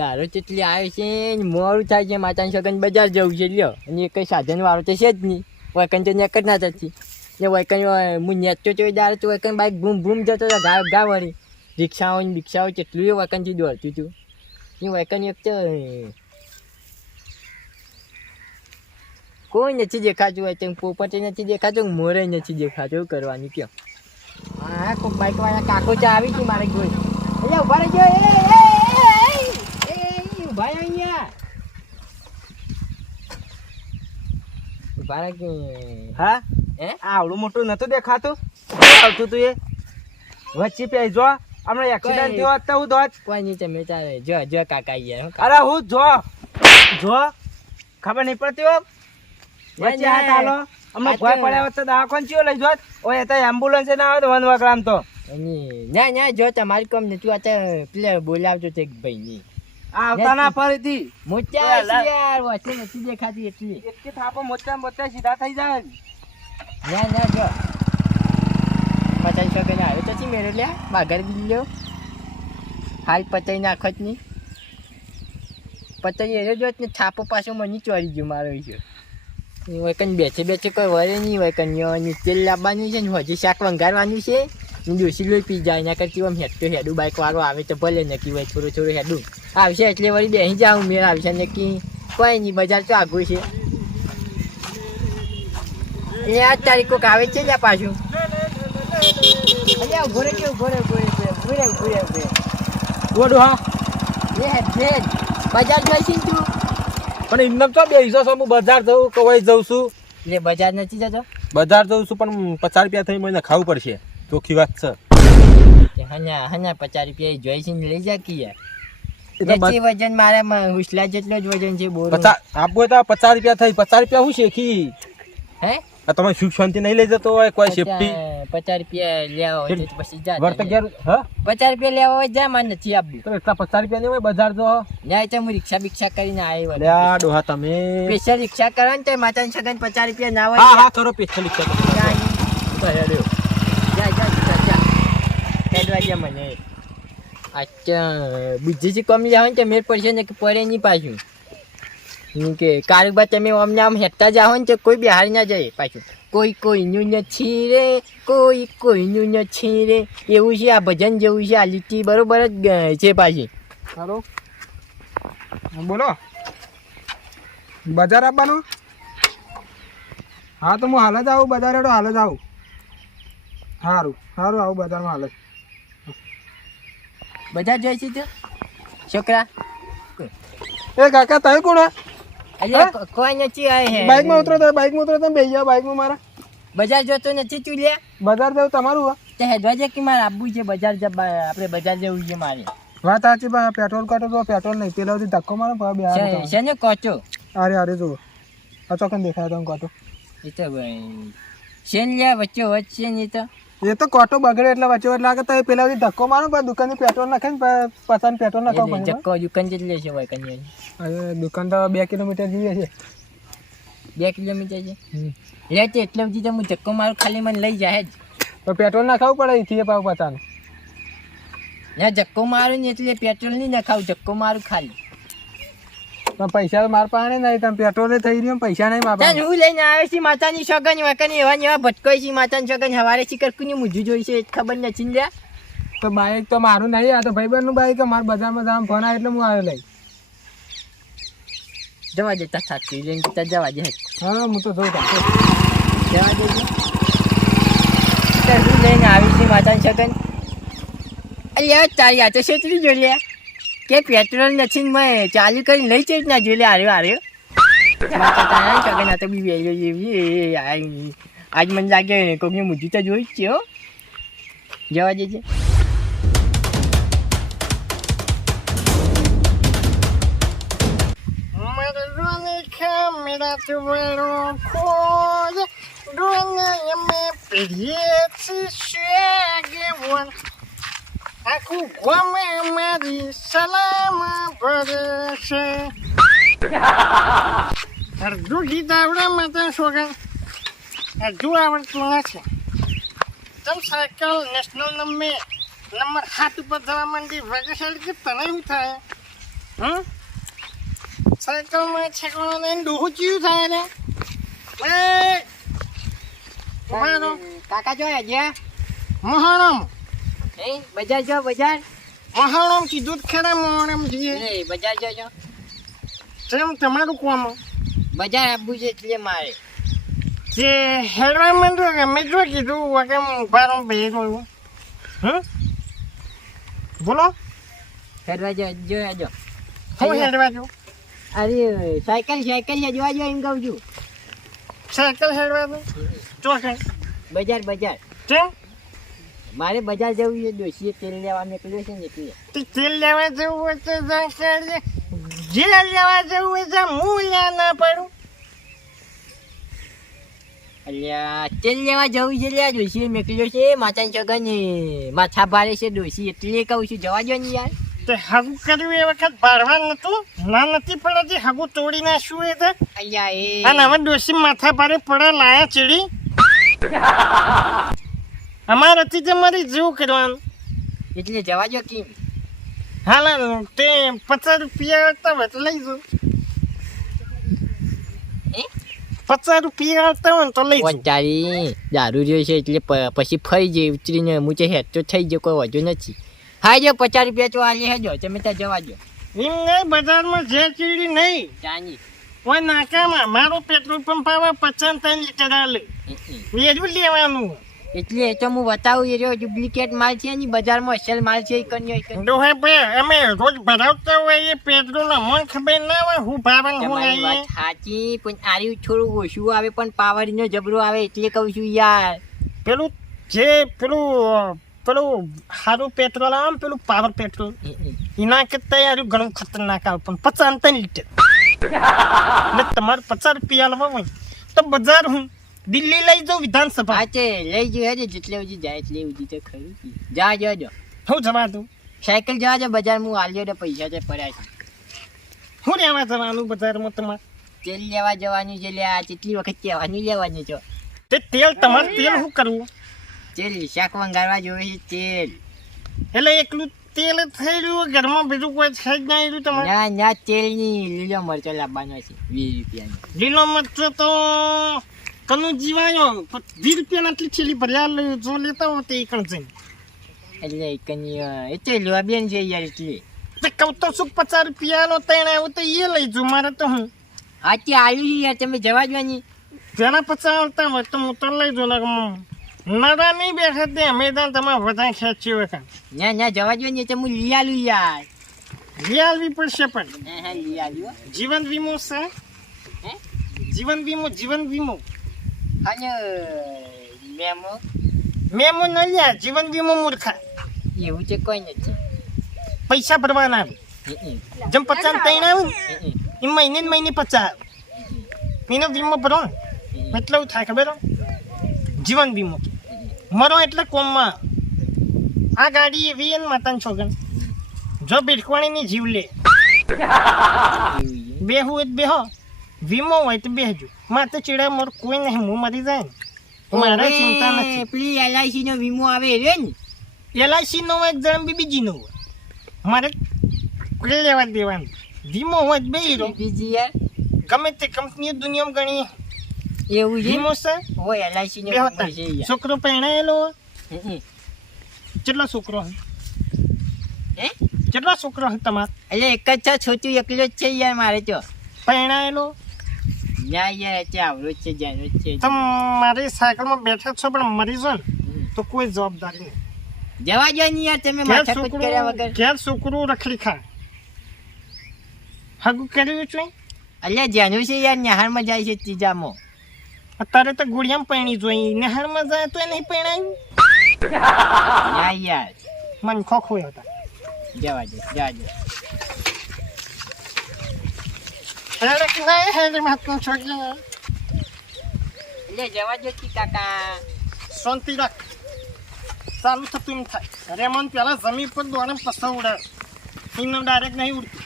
દારો ચેટલી આવે છે ને મોડું થાય છે માતાની સગન બજાર જવું છે લ્યો. અને એક સાધન વાળો તો છે જ નહીં. વૈકન તો નેક જ ના થતી ને વૈકન હું નેચતો તો દારો તો વૈકન બાઈક ભૂમ ભૂમ જતો હતો ગા ગા વળી. રિક્ષાઓ ને બિક્ષાઓ કેટલું વૈકનથી દોડતું હતું. એ વૈકન એક તો કોઈ નથી દેખાતું હોય તેમ પોપટે નથી દેખાતું મોરે નથી દેખાતું એવું કરવાનું કયો. હા કોઈ બાઈક વાળા કાકો ચા આવી હતી મારે જોઈ એટલે ઊભા રહેજો. એ, એ, રહો અહીંયા. ઊભા રહો કે હા? હે આવડું મોટું નતું દેખાતું? આવતું તું એ? વચ્ચે પે જો હમણાં એક્સિડન્ટ થયો હોત તો હું ધોત કોઈ નહીં તમે તારે જો જો કાકા અહીંયા. અરે હું જો જો ખબર નહીં પડતી હો. વચ્ચે હાથ હાલો હમણાં ભોય પડ્યા તો દવાખાને ચિયો લઈ જોત. ઓય તો એમ્બ્યુલન્સ ના આવે તો વન વગરામ તો ના ના જો તમારી કોમ ને તું અત્યારે પેલે બોલાવજો તે ભાઈ ની આવતા ના ફરીથી. છે યાર વચ્ચે નથી દેખાતી એટલી. એટલી થાપો મોટા મોટા સીધા થઈ જાય. ના ના જો. પચાઈ શકે ને આવ્યો તો ચી મેળો લ્યા? બાગર લ્યો. હાલ પચાઈ નાખો જ નહીં પચાઈ એરો જો ને છાપો પાછો મને ચોરી ગયો મારો છે હોય કઈ બેસે બેસે કોઈ વરે નહીં હોય કઈ તેલ લાવવાની છે ને હજી શાક વંગારવાનું છે. ને દોશી લોહી પી જાય એના કરતી આમ હેડતો હેડું બાઈક વાળો આવે તો ભલે નક્કી હોય થોડું થોડું હેડું. આવશે એટલે વળી બેસી જાઉં મેળ આવશે નક્કી. કોઈ નહીં બજાર તો આગું છે. એટલે આજ તારીખ કોક આવે છે ત્યાં પાછું? અલ્યા ઊભો રે કે ઊભો રે ઊભો રે ઊભો રે ઊભો રે ઊભો રે ગોડું હા એ હેડ બજાર જઈશ ને તું? પણ એમને તો બેસો છો હું બજાર જઉં કવાઈ જઉં છું. લે બજાર નથી જતો? બજાર જઉં છું પણ પચાસ રૂપિયા થઈ મને ખાવું પડશે. ચોખ્ખી વાત છે. કે હન્યા હન્યા પચાસ રૂપિયા એ ને લઈ જા કે યાર વજન મારા હુસલા જેટલો જ વજન છે બોર પચાસ તો પચાસ રૂપિયા થઈ પચાસ રૂપિયા હું શેખી? હે? આ તમે સુખ શાંતિ નહીં લઈ જતો હોય કોઈ સેફટી પચાસ રૂપિયા લેવા હોય પછી જા વર્ત. ઘેર હા? પચાસ રૂપિયા લેવા હોય જા મને નથી આપવું. તો એટલા પચાસ રૂપિયા નહીં હોય બજાર જો. ના તો હું રિક્ષા બિક્ષા કરીને આવ્યો અલ્યા ડોહા તમે. સ્પેશિયલ રિક્ષા કરો ને તો માતાની સગન પચાસ રૂપિયા ના હોય. હા હા થોડો પેછા લીધો જા અહીં. જા જા જા જા. હેડવા મને. અચ્છા. બીજી જે કમી આવે ને મેળ પડશે ને કે પડે નહીં પાછું. કે કારોબાર તમે અમને આમ હેઠતા જાઓ ને તો કોઈ બિહાર ના જાય પાછું. કોઈ કોઈનું નથી રે કોઈ કોઈનું નથી રે એવું છે, આ ભજન જેવું છે, આ લીટી બરોબર જ છે પાછી. હાલો. બોલો. બજાર આપવાનો? હા, તો હું હાલ જ આવું, બજાર હાલ જ આવું. સારું સારું આવું બજારમાં હાલ જ. બધા જાય છે તો છોકરા? એ કાકા તમે કોણ? અલ્યા કોઈ નથી આય હે. ઉતરો તો બાઇકમાં ઉતરો તમે બેસી જાઓ બાઇકમાં મારા. બજાર જોતો નથી તું લ્યા? બજાર જવું તમારું તે હેડવા છે કે મારે આપવું છે બજાર જવા આપણે બજાર જવું છે મારે. વાત સાચી ભાઈ પેટ્રોલ કાઢો તો પેટ્રોલ નહીં પેલા સુધી ધક્કો મારો બે છે- ને કોચો? અરે અરે જુઓ. આ ચોકન દેખાય તમે કોચો. એ તો ભાઈ શેન લ્યા વચ્ચે વચ્ચે નહીં તો. એ તો કોટો બગડે એટલે વચ્ચે વચ્ચે લાગે તો એ પેલા ધક્કો મારો પછી દુકાનની પેટ્રોલ નાખે ને પછી પેટ્રોલ નાખો જક્કો દુકાન જેટલી છે ભાઈ કન્યા દુકાન તો બે કિલોમીટર જોઈએ છે બે કિલોમીટર છે? લે તે એટલે બધી તો હું ધક્કો મારું ખાલી મને લઈ જાય જ. તો પેટ્રોલ નાખાવું પડે અહીંથી પાવ પતાનું ના. ધક્કો મારું ને એટલે પેટ્રોલ નહીં નખાવું ધક્કો મારું ખાલી. તો પૈસા તો માર પાસે નહીં તમે પેટ્રોલ થઈ રહ્યું પૈસા નહીં તાન હું લઈને આવે છે માતાની સગન વકન એવા ને એવા ભટકાય છે માતાની સગન હવારે શિકર કુની મૂજું જોઈ છે એ ખબર નથી ને લ્યા. તો બાઈક તો મારું નહીં આ તો ભાઈબંધનું બાઈક મારા બજારમાં આમ ફોન આવે એટલે હું આવ્યો લઈ જવા દે તા સાચી લઈને તા જવા દે. હા હું તો જોઉં છું. જવા દેજો તો. હું લઈને આવી છે માતાની સગન અલ્યા તારી આ તો છેતરી જો લ્યા. કે પેટ્રોલ નથી ને મેં ચાલુ કરીને લઈ છે જ ના જો લે આર્યો આર્યો માતા તારા સગન આ તો બી વેલ્યો જેવી એ, એ, આ, આજ મને લાગે કોકની મૂજી તો જોઈ જ છે હો જવા દેજે અડધું ગીત આવડે માતા છોકરા અડધું આવડતું નથી. તમ સાયકલ નેશનલ નંબર નંબર હાથ ઉપર જવા માંડી વગેરે કે તને એવું થાય? હમ? સાયકલમાં છેકવાનું ડોહું ચીયું થાય રહો. કાકા જો ગયા મહાણમ એ બજાર જો બજાર. મહાણમ કીધું ખરા મહાણમ જઈએ. બજાર જો જો જેમ તમારું કોમ બજાર આપવું છે એટલે મારે. જે હેડવા માંડ્યો કે મેં જો કીધું વગેમ ઊભા બે રહ્યું હમ બોલો. ફેરવા જો જો જો હું હેડવા જો અરે સાયકલ સાયકલ જોવા જો એમ કહું છું. સાયકલ હેડવા છું ચોકે બજાર બજાર. કેમ? મારે બજાર જવું છે ડોશીએ તેલ લેવા નીકળ્યો છે ને એટલે તે તેલ લેવા જવું હોય તો જા જે લેવા જવું હોય તો હું લ્યા ના પડું. અલ્યા તેલ લેવા જવું છે લ્યા ડોશીએ નીકળ્યો છે માથા છગન માથા ભારે છે ડોશી એટલે કહું છું જવા જો ને યાર. તે હગું કર્યું એ વખત બાળવા નતું. ના નથી પડતી હગું તોડી નાખ્યું એ તો. અલ્યા એ. અને હવે ડોસી માથા ભારે પડે લાયા ચીડી. અમારાથી તમારી જેવું કરવાનું. એટલે જવા જો કેમ? હાલ તે પચાસ રૂપિયા આવતા હોય તો લઈ હે? પચાસ રૂપિયા આવતા હોય તો લઈ તારી દારૂ રહ્યો છે એટલે પછી ફરી જાય ઉતરીને મૂચે હેડ તો થઈ ગયો કોઈ વધુ નથી. હા જો પચાસ રૂપિયા તો આલી હેજો તમે ત્યાં જવા દો એમ નહીં બજારમાં જે ચીડી નહીં. ચાની ઓય નાકામાં મારું પેટ્રોલ પંપ આવે પચાસ ત્રણ લીટર આલે. વેરું લેવાનું. એટલે એ તો હું બતાવું એ રહ્યો ડુપ્લિકેટ માલ છે ને બજારમાં અસલ માલ છે એ કન્યો કન્યો. ડોહે ભાઈ અમે રોજ ભરાવતા હોય એ પેટ્રોલ અમને ખબર ના હોય હું ભાવન હું નહીં. સાચી પણ આર્યું થોડું ઓછું આવે પણ પાવરનો જબરો આવે એટલે કહું છું યાર. પેલું જે પેલું પેલું સારું પેટ્રોલ આવે ને પેલું પાવર પેટ્રોલ એના કરતા યાર ઘણું ખતરનાક આવે પણ પચાસ ત્રણ લીટર. તમારે પચાસ રૂપિયા આલવા હોય તો બજાર હું દિલ્હી લઈ જાઉં વિધાનસભા. હા લઈ જઈએ છે જેટલે ઉજી જાય એટલે ઉજી તો ખરું જ. જા જો હું જવા તું સાયકલ જવા જો બજાર હું આલ્યો ને પૈસા તે પડ્યા. છે હું લેવા જવાનું બજારમાં તમારે? તેલ લેવા જવાનું છે લે આ કેટલી વખત કહેવાનું લેવાની છો. તે તેલ તમારે તેલ શું કરવું? તેલ શાક વંગારવા જોવે છે તેલ. એટલે એકલું તેલ થઈ રહ્યું ઘરમાં બીજું કોઈ છે જ નહીં રહ્યું તમારે? ના ના તેલની લીલો મરચો લાવવાનો છે વીસ રૂપિયાની. લીલો મરચો તો કનું જીવાયો વીસ રૂપિયાના છેલી ભર્યા લઈ જો લેતા હો તે એકણ જઈને એટલે કની એ તો બેન છે યાર એટલે તે કહું તો શું પચાસ રૂપિયાનો તેણે આવ્યો તો એ લઈ જો મારે તો હું હાથી છે યાર તમે જવા જવાની જેના પચાસ આવતા હોય તો હું તો લઈ જો ને નડા નહીં બેઠા તે અમે ત્યાં તમારે વધારે ખેંચ્યું હોય કાં ના ના જવા જવાની તો હું લઈ આલું યાર લઈ આવવી પડશે પણ. જીવન વીમો છે હે? જીવન વીમો જીવન વીમો અને મેમો. મેમો ન લ્યા જીવન વીમો મૂર્ખા. એવું છે કોઈ નથી. પૈસા ભરવાના જેમ પચાસ ત્રણ આવે ને હમ, હમ, એ મહિને ને મહિને પચાસ એનો વીમો ભરો એટલે એવું થાય ખબર જીવન વીમો. મરો એટલે કોમમાં આ ગાડી એવી એને માતાની છોકરા જો બિરકવાણીની જીવ લે. બેહું હોય તો બેહો. વીમો હોય તો બેહજો. મારે તો ચીડા મોર કોઈ નહીં હું મરી જાય ને. મારે ચિંતા નથી. પેલી એલઆઈસી નો વીમો આવે રે ને. એલઆઈસી નો હોય જણ બી બીજી નો મારે કોઈ લેવા દેવાનું. વીમો હોય જ બે હીરો. બીજી યાર. ગમે તે કંપનીઓ દુનિયામાં ગણી એવું છે? વીમો છે? હોય એલઆઈસી નો વીમો છે છોકરો પહેણાયેલો. કેટલો છોકરો હે? કેટલો છોકરો તમારે? એટલે એક જ છોચું એકલો જ છે યાર મારે તો. પહેણાયેલો? ના યાર જ છે જાનો છે. તમે મારી સાયકલમાં બેઠા છો પણ મરી જો તો કોઈ જવાબદારી નહીં. જવા જો ને યાર તમે કર્યા વગર. ઘેર છોકરું રખડી ખા હગું કર્યું છું? અલ્યા જાનું છે યાર નિહાળમાં જાય છે ત્રીજામાં. અત્યારે તો ગુડિયામાં પહેણી જોઈ નહેરમાં જાય તો નહીં પહેણાયું ના? યાર. મન ખોખો હતા. જવા દો જવા દો હેડે કે ના હેડે મહાત્મા છોડી એટલે જવા દો કી કાકા શાંતિ રાખ. ચાલુ થતું એમ થાય. રેમન પેલા જમીન પર દોડે પસાવ ઉડે. એમને ડાયરેક્ટ નહીં ઉડતું.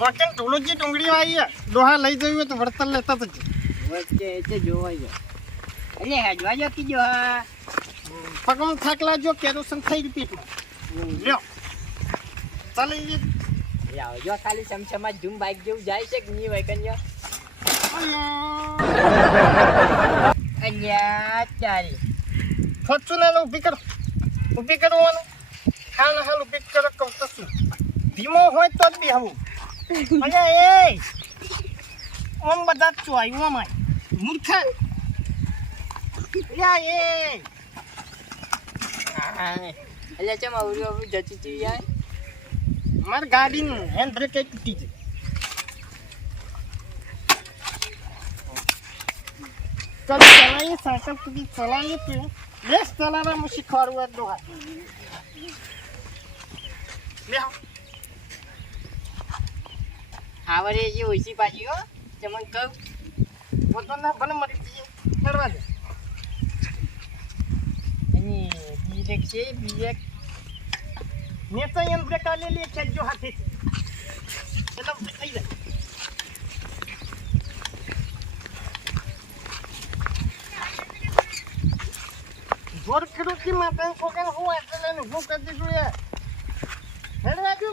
વકન ઢોલોજી ડુંગળી આવી ડોહા લઈ જવી હોય તો વળતર લેતા જ વચ્ચે એટલે જોવા જો એટલે જતી જો પગમાં થાક લાગ્યો કેરોસન થઈ ગયું પેટમાં. લ્યો. ચાલી. આવજો ખાલી સમસમા ધૂમ બાઈક જેવું જાય છે કે નહીં હોય કન્યા? અલ્યા. અલ્યા તારી ફોર્ચ્યુનર ઊભી કરો. ઊભી કરવાનું. હાલ હાલ ઊભી કરો કહું તો શું. ધીમો હોય તો જ બી આવું અલ્યા એ. ઓમ બધા જ મૂર્ખા. અલ્યા એ. અલ્યા ચમ અવરું અવરું જતી હતી યાર. મારી ગાડીનું હેન્ડ બ્રેક કઈ તૂટી છે ચાલો ચલાવીએ, સાયકલ સુધી ચલાવીએ તો બેસ ચલાવવા હું શીખવાડું આ ડોહા. લે આવ. આવડે જે ઓછી પાછી હો. તમને કહું. પોતાના ભલે મરી જઈએ. કરવા દે અને મેં તો હેન્ડ બ્રેક આ લેલી ખેંચજો હાથે. એટલે થઈ જાય. જોર કર્યું કે માતા છોકરાને હું એટલે લઈને ઊભું કરી દીધું યાર હેડવા જો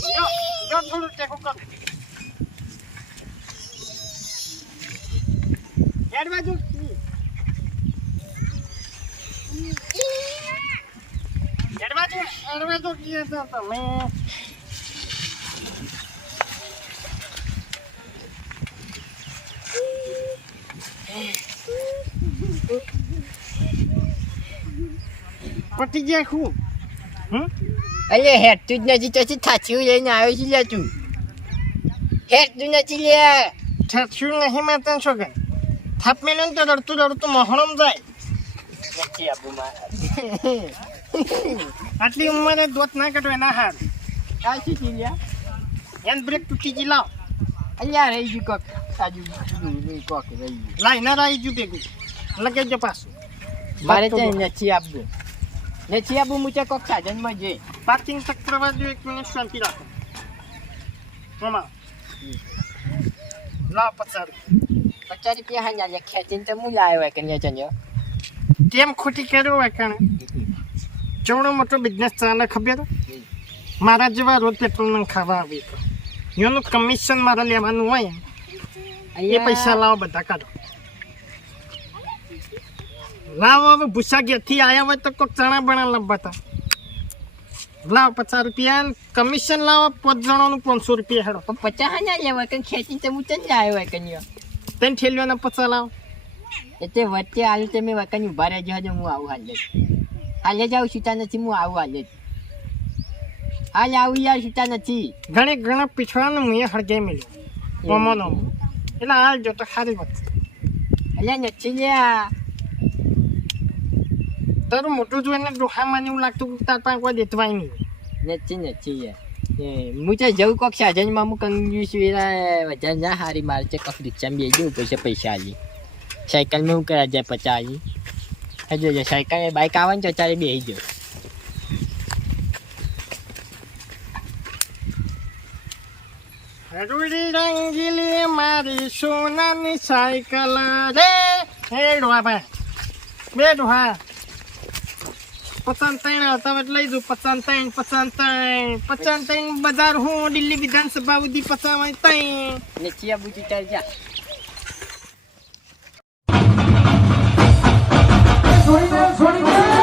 જો જો થોડું ટેકો કર. હેડવા જો હેડવા જો કીએ તો તમે પટી જાય શું હમ અલ્યા હેઠતું જ નથી પછી થાચ્યું લઈને આવ્યો છે લે તું હેઠતું નથી લે ઠઠ્યું નહીં માતા છોકરા થાપ મેલે ને તો રડતું રડતું મહણમ જાય નથી આપું મારા આટલી ઉંમરે દોત ના કાઢો એના હાર. આ શું છે લ્યા? હેન્ડ બ્રેક તૂટી ગઈ લાવ. અહીંયા રહી ગયું કોક. સાજુ કોક રહી ગયું. લાઈ ના રહી ગયું ભેગું. લગે જો પાછું. મારે ત્યાં નથી આપજો નથી આપવું મુચે કોક સાધનમાં જઈ. પાર્કિંગ તક કરવા દો એક મિનિટ શાંતિ રાખો. મામા. લાવ પચાસ પચાસ રૂપિયા હા ખેંચીને તો હું લાવ્યો હોય કન્યા ખોટી કર્યો હોય કાણે? ચવડો મોટો બિઝનેસ ચાલે ખબર? મારા જેવા રોજ પેટ્રોલ ખાવા આવી એનું કમિશન મારે લેવાનું હોય. એ પૈસા લાવો બધા કાઢો. લાવો હવે ભૂસા ઘેરથી આવ્યા હોય તો કોઈક ચણા બણા લાવતા લાવો પચાસ રૂપિયા કમિશન લાવો પાંચ જણાનું પાંચસો રૂપિયા હેડો. પણ પચાસ ના લેવા કે ખેંચીને તો હું તો આવ્યો હોય કન્યો તને ઠેલ્યો ને પચાસ લાવો. એટલે વચ્ચે આવી તમે વકન ઊભા રહેજો હજુ હું આવું હાલે જ. હાલે જાઉં છૂટા નથી હું આવું હાલે. હાલ આવું યાર છૂટા નથી ઘણી ઘણા પીછવાનું મેં હળગે મળ્યો મમોનો એટલે હાલ જો તો સારી વાત. અલ્યા નથી લ્યા. તારું મોટું જોઈને ડોહામાં એવું લાગતું તાર પાસે કોઈ દેતવાય નહીં. નથી નથી યાર. એ હું તો જવું કોક સાધનમાં હું છું વેરા વધારે ના હારી મારે છે કોક રિક્ષામાં બેસી જવું પૈસા પૈસા આવી સાયકલમાં હું કરા જાય પચાસ હજુ જો સાયકલ બાઇક આવે ને તો તારે બેસી જાવ રૂડી રંગીલી મારી સોનાની સાયકલ રે હે ડોહા ભાઈ બે ડોહા પસંદ ત્રણ આવતા એટલે લઈ જઉં પસંદ ત્રણ પસંદ ત્રણ પચાસ ત્રણ બજાર હું દિલ્હી વિધાનસભા સુધી પસંદ ત્રણ નથી આ બધું તારે જા 20 minutes, 20 minutes.